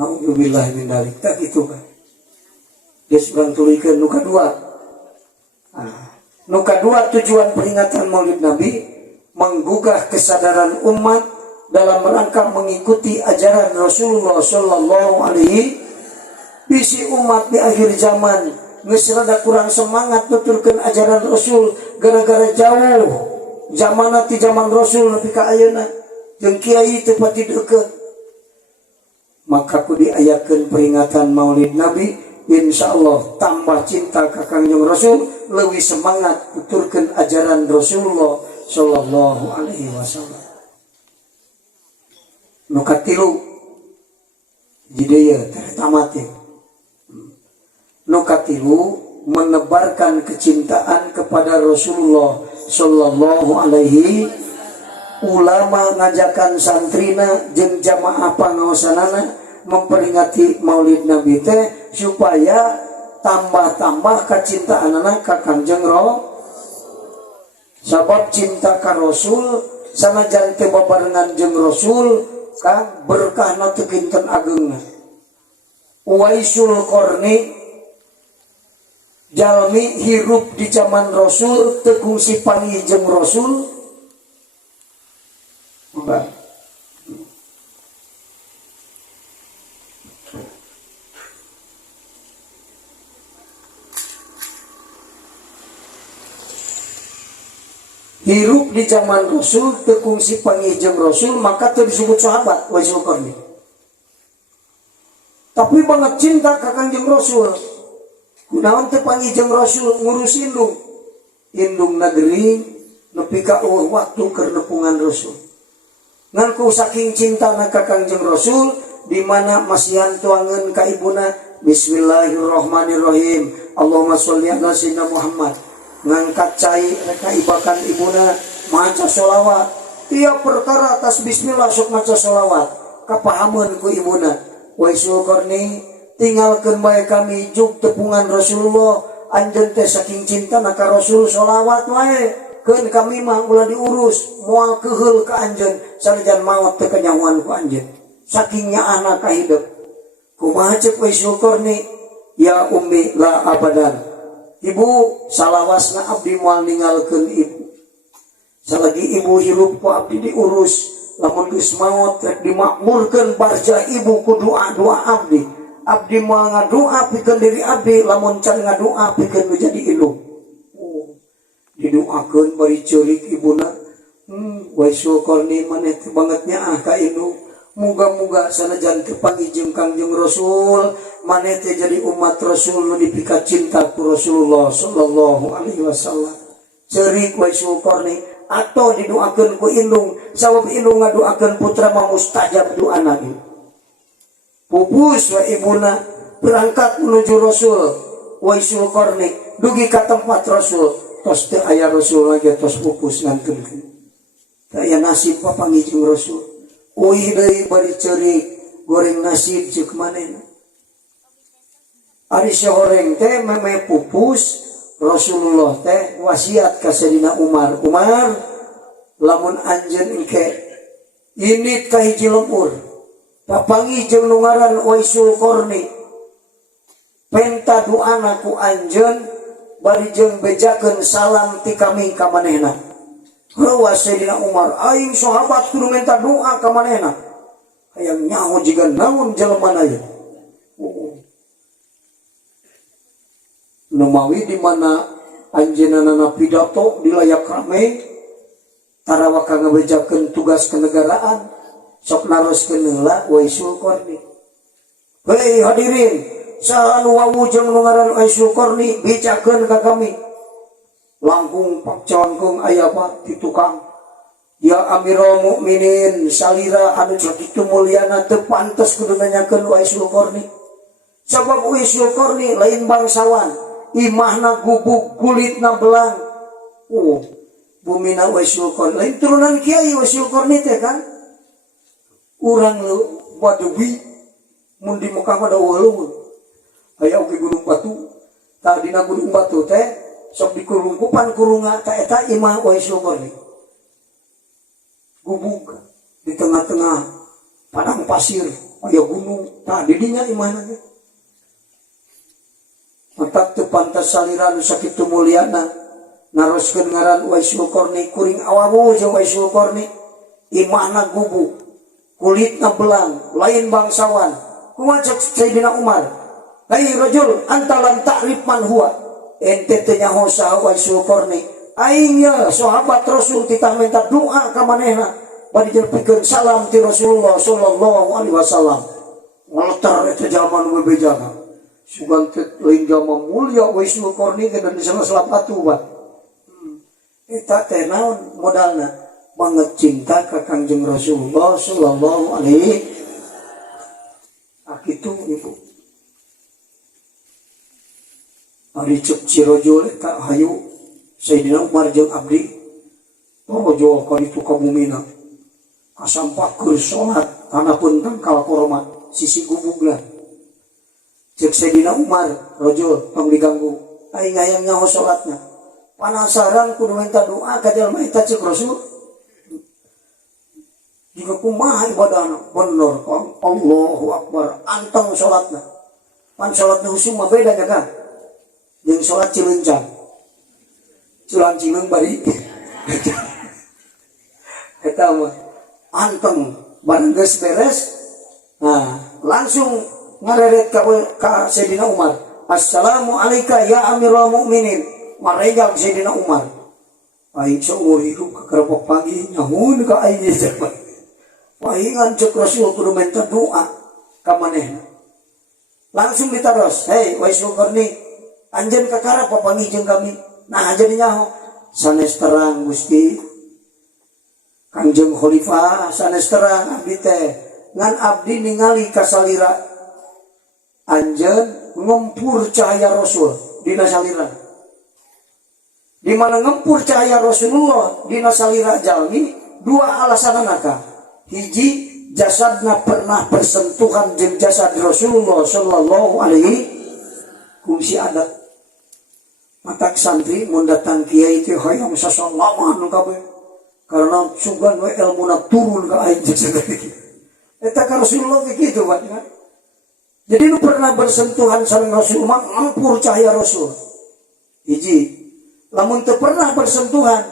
Alhamdulillah min dalik tak gitu kan. Dia sedang tulikeun nu kadua. Nu kadua tujuan peringatan Maulid Nabi menggugah kesadaran umat dalam rangka mengikuti ajaran Rasulullah sallallahu alaihi bisi umat di akhir zaman geus rada kurang semangat nuturkeun ajaran Rasul gara-gara jauh zamanna ti zaman Rasul nepi ka ayeuna jeung kiai teu pati deukeut maka ku diayakeun peringatan Maulid Nabi insyaallah tambah cinta ka Kangjeng Rasul leuwih semangat tuturkeun ajaran Rasulullah sallallahu alaihi wasallam. Nu katilu jidaya tamat. Nu katilu menebarkan kecintaan kepada Rasulullah sallallahu alaihi ulama ngajakan santrina jeung jamaah pangaosanana memperingati Maulid Nabi teh supaya tambah-tambah kecintaanana ka Kangjeng Rasul. Sabab cinta ka Rasul sanajan teu babarengan jeung Rasul ka berkahna teu kinten ageungna. Uwaisul Qarni jalmi hirup di zaman Rasul teu kungsi panggih jeung Rasul. Hirup di zaman Rasul tekungsi panggih jeung Rasul maka teu disebut sahabat Waisul Qarni. Tapi banget cinta ka Kangjeng Rasul. Kunaon teu panggih jeung Rasul ngurus indung negeri nepi ka waktu keur nepungan Rasul. Ngan ku saking cintana ka Kangjeng Rasul di mana masihan tuangeun ka ibuna Bismillahirrahmanirrahim Allahumma sholli ala sayyidina Muhammad ngangkat cai reka ibakan ibuna maca sholawat tiap perkara atas bismillah sok maca sholawat kapahameun ku ibuna Waisul Qarni tinggalkeun bae kami juk tepungan Rasulullah anjeun teh saking cintana ka Rasul sholawat wae keun kami mah ulah diurus moal keheul ka anjeun sanajan maot teu kanyahoan ku anjeun saking nyaahna ka hidup kumaha ceuk Waisul Qarni ya ummi la abadan ibu salawasna abdi moal ninggalkeun ibu salagi ibu hirup ku abdi diurus lamun geus maot rek dimakmurkeun barja ibu ku doa-doa abdi abdi mau ngadoa pikeun diri abdi lamun can ngadoa pikeun nu jadi ilmu. Didoakeun bari ceurik ibuna. Wai syukurni maneh teh banget nyaah ka indung. Muga-muga sanajan teu pangijeng Kangjeng Rasul, maneh teh jadi umat Rasul nu dipikat cinta ku Rasulullah sallallahu alaihi wasallam. Ceurik wai syukurni atau didoakeun ku indung, sabab indung ngadoakeun putra mah mustajab doana ieu. Pupus wa ibuna berangkat menuju Rasul wai syukurni dugi ka tempat Rasul tos teu aya Rasul lagi tos pupus ngantunkeun. Kaya nasib papangijeng Rasul. Uih deui bari ceurik goreng nasib ceuk manehna. Ari sahoreng teh meme pupus Rasulullah teh wasiat ka Sayyidina Umar. Umar lamun anjeun engke init ka hiji lemur. Papangijeng nu ngaran Waisul Qarni. Penta doana ku anjeun bari jeung bejakeun salam ti kami ka manehna. Hawa Sayyidina Umar, aing sahabat kudu minta doa ka manehna. Hayang nyaho jiga naon jelemana ieu. Numawi di mana anjeunna pidato di layak rame tarawa ka ngabejakeun tugas kenegaraan sok naroskeun heula Waisul Qarni. Hei hadirin, saha anu wawujeng nu ngaran Waisul Qarni bicakeun ka kami. Langkung pakcawankeun aya apa ti tukang. Ya Amirul Mukminin salira anu sakitu mulyana teu pantes kudu nanyakeun Waisul Qarni. Sabab Waisul Qarni lain bangsawan, imahna gubuk kulitna belang. Bumina Waisul Qarni lain turunan kiai Waisul Qarni teh kan. Urang lu Badawi mun di Mekah mah da eueuh. Aya oge Gunung Batu. Tah dina Gunung Batu teh sok dikurungkupan kurunga ta eta imah Waisul Qarni. Gubuk di tengah-tengah padang pasir aya gunung. Tah di dinya imahna teh. Matak teu pantas salira nu sakitu mulyana naroskeun ngaran Waisul Qarni kuring awawu jeung Waisul Qarni. Imahna gubuk, kulitna belang, lain bangsawan. Kumaha cek Sayyidina Umar? Hai rajul, anta lam ta'rif man huwa. Ente teh nyaho saha Waisul Qarni. Aing ya sahabat Rasul kita minta doa ka manehna. Bari pikeun salam ti Rasulullah sallallahu alaihi wasallam. Ngaletar eta jalma nu bebejaga. Sugan teh lain jalma mulya Waisul Qarni geus disana salapatu ba. Eta teh naon modalna? Banget cinta ka Kangjeng Rasulullah sallallahu alaihi akitu ibu. Ari cek cirojol eta hayu Sayyidina Umar jeung abdi rojol ka ditu ka bumina. Kasampakeun salat hanapeun tangkal korma sisi gubugna. Cek Sayyidina Umar rojol tong diganggu. Aing hayang nyaho salatna. Panasaran kudu minta doa ka jalma eta cek Rasul. Jika kumaha ibadahna bener kan Allahu Akbar anteng salatna. Pan salatna husum mah beda nya kan. Jeung salat cileuncan. Cileuncan bari. Eta mah anteng bareng geus beres. Nah, langsung ngareret ka Sayyidina Umar. Assalamu alayka ya Amirul Mukminin. Maregang Sayyidina Umar. Aing saumur hidup kakarepok pagi nyahun ka aing jeung pahingan cek Rasul kudu minta doa ka manehna. Langsung ditaros, hei Waisul Qarni, anjeun kakara papangijeng kami. Nah jadi nyaho, sanes terang Gusti. Kangjeng Khalifah sanes terang abdi teh ngan abdi ningali ka salira anjeun ngempur cahaya Rasul dina salira. Di mana ngempur cahaya Rasulullah dina salira jalmi dua alasanna ka. Hiji jasadna pernah bersentuhan jeung jasad Rasulullah sallallahu alaihi kungsi adat. Matak santri mun datang kiai teh hayang sasalaman kabeh. Karena sugan we ilmuna turun ka aing jeung eta ka Rasulullah kitu kan. Jadi nu pernah bersentuhan sareng Rasul mah ngampur cahaya Rasul. Hiji, lamun teu pernah bersentuhan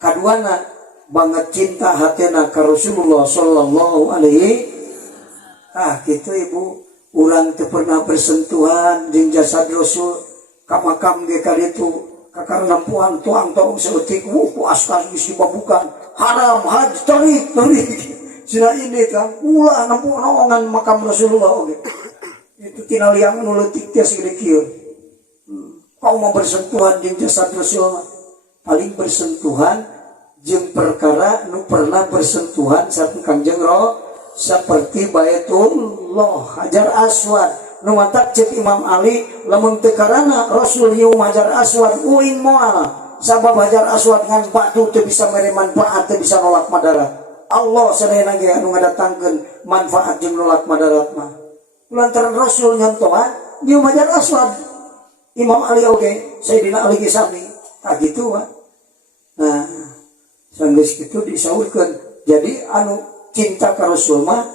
kaduana banget cinta hatena ka Rasulullah sallallahu alaihi. Gitu ibu urang teu pernah bersentuhan jeung jasad Rasul ka makam ge ka ditu kakang nampuan tuang tong seutik puaskan geus dibabukan haram haji tarik sila ini kan ulah nampu naongan makam Rasulullah oge itu tina liang nu leutik teh segede kieu kau mau bersentuhan jeung jasad Rasul paling bersentuhan jeung perkara nu pernah bersentuhan sareng Kangjeng Rasul seperti Baitullah Hajar Aswad nu matak cek Imam Ali lamun teu karana Rasul nyium Hajar Aswad uing moal sabab Hajar Aswad ngan batu teu bisa mere manfaat teu bisa nolak madarat Allah sadayana ge anu ngadatangkeun manfaat jeung nolak madarat mah lantaran Rasul nyontohan nyium Hajar Aswad Imam Ali oge Sayyidina Ali ge sami tah kitu mah nah sanggeus kitu disaurkeun jadi anu cinta ka Rasul mah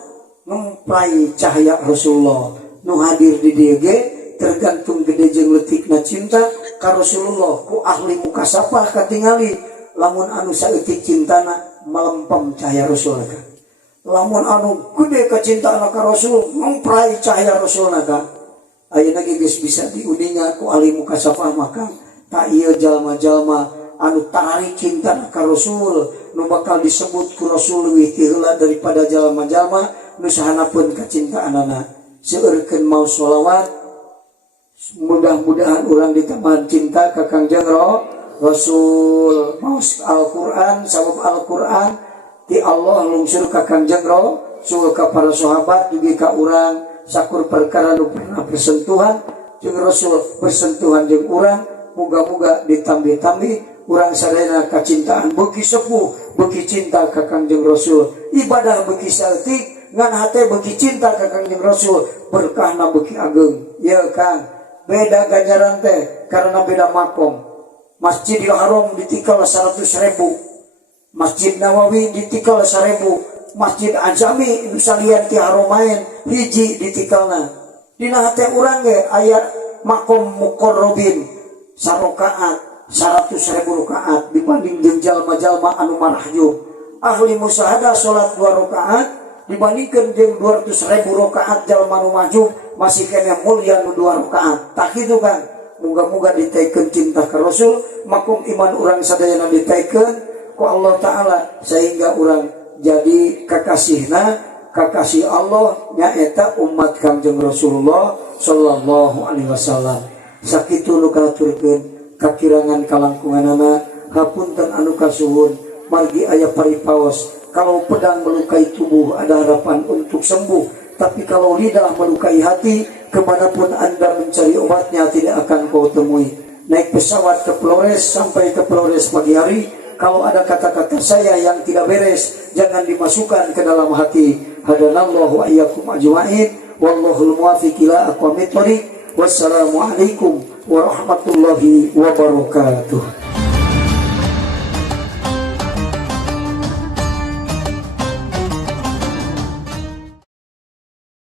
ngemplay cahaya Rasulullah nu hadir di dieu ge tergantung gede jeung leutikna cinta ka Rasulullah ku ahli mukasafah katingali lamun anu saeutik cintana melempem cahaya Rasul ka lamun anu gede kacintaana ka Rasul ngemplay cahaya Rasulna ka ayeuna ge geus bisa diudingan ku ahli mukasafah maka ta ieu jalma-jalma anu tarik cinta ka Rasul nu bakal disebut ku Rasul leuwih ti heula daripada jalma-jalma nu sahanapeun kacintaanana seueurkeun mau sholawat mudah-mudahan urang ditambahan cinta ka Kangjeng Rasul mau Al-Qur'an sabab Al-Qur'an ti Allah lungsur ka Kangjeng Rasul ka para sahabat dugi ka urang sakur perkara nu pernah bersentuhan jeung Rasul bersentuhan jeung urang muga-muga ditambih-tambih urang sadayana kacintaan beuki sepuh beuki cinta ka Kangjeng Rasul ibadah beuki saeutik ngan hate beuki cinta ka Kangjeng Rasul berkahna beuki ageng ya Kang beda ganjaran teh karena beda makom Masjidil Haram ditikal 100.000 Masjid Nawawi ditikal 1.000 Masjid Azami nu salian ti haromain hiji ditikalna dina hate urang ge aya makom muqarrabin sarokaat 100.000 rakaat dibanding jeung jalma-jalma anu marahjub ahli musyahadah salat 2 rakaat dibandingkeun jeung 200.000 rakaat jalma nu majub masih kena mulia nu 2 rakaat tak kitu kan muga-muga ditaikeun cinta ka Rasul makum iman urang sadayana ditaikeun ku Allah taala sehingga urang jadi kakasihna kakasih Allah nyaeta umat Kangjeng Rasulullah sallallahu alaihi wasallam sakitu nu katurkeun kakirangan kalangkunganana hapunten anu kasuhun margi aya paripaos kalau pedang melukai tubuh ada harapan untuk sembuh tapi kalau lidah melukai hati kemanapun anda mencari obatnya tidak akan kau temui naik pesawat ke Flores sampai ke Flores pagi hari kalau ada kata-kata saya yang tidak beres jangan dimasukkan ke dalam hati hadanallahu wa iyyakum ajma'in wallahul muwaffiq ila aqwamit thoriq wassalamualaikum warahmatullahi wabarakatuh.